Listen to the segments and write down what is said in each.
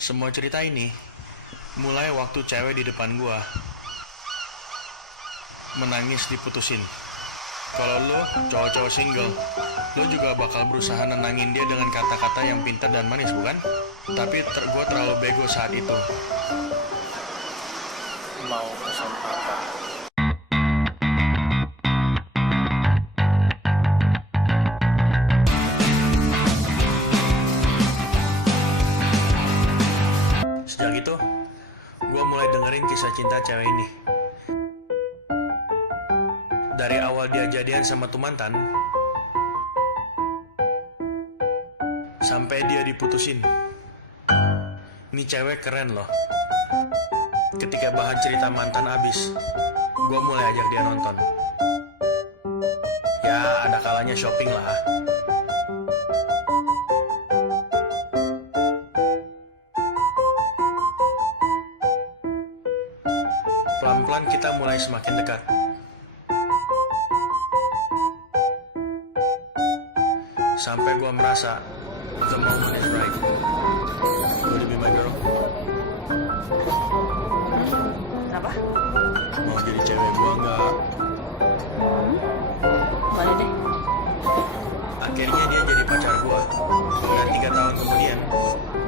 Semua cerita ini mulai waktu cewek di depan gua menangis diputusin. Kalau lo cowok-cowok single, lo juga bakal berusaha nenangin dia dengan kata-kata yang pintar dan manis, bukan? Tapi gua terlalu bego saat itu. Mau pesan apa? Sejak itu, gua mulai dengerin kisah cinta cewek ini. Dari awal dia jadian sama tuh mantan, sampai dia diputusin. Ini cewek keren loh. Ketika bahan cerita mantan abis, gue mulai ajak dia nonton. Ya ada kalanya shopping lah. Pelan-pelan kita mulai semakin dekat. Sampai gue merasa the moment is right. Will you be my girl? Apa? Mau jadi cewek gue nggak? Boleh deh. Akhirnya dia jadi pacar gue. Dan 3 tahun kemudian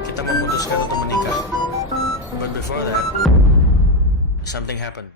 kita memutuskan untuk menikah. But before that, something happened.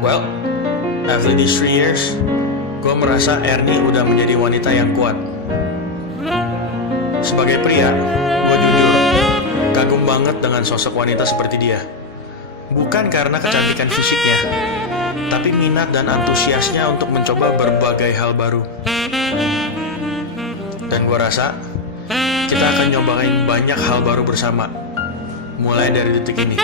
Well, after these 3 years, gue merasa Ernie udah menjadi wanita yang kuat. Sebagai pria, gue jujur, kagum banget dengan sosok wanita seperti dia. Bukan karena kecantikan fisiknya, tapi minat dan antusiasnya untuk mencoba berbagai hal baru. Dan gue rasa kita akan nyobain banyak hal baru bersama, mulai dari detik ini.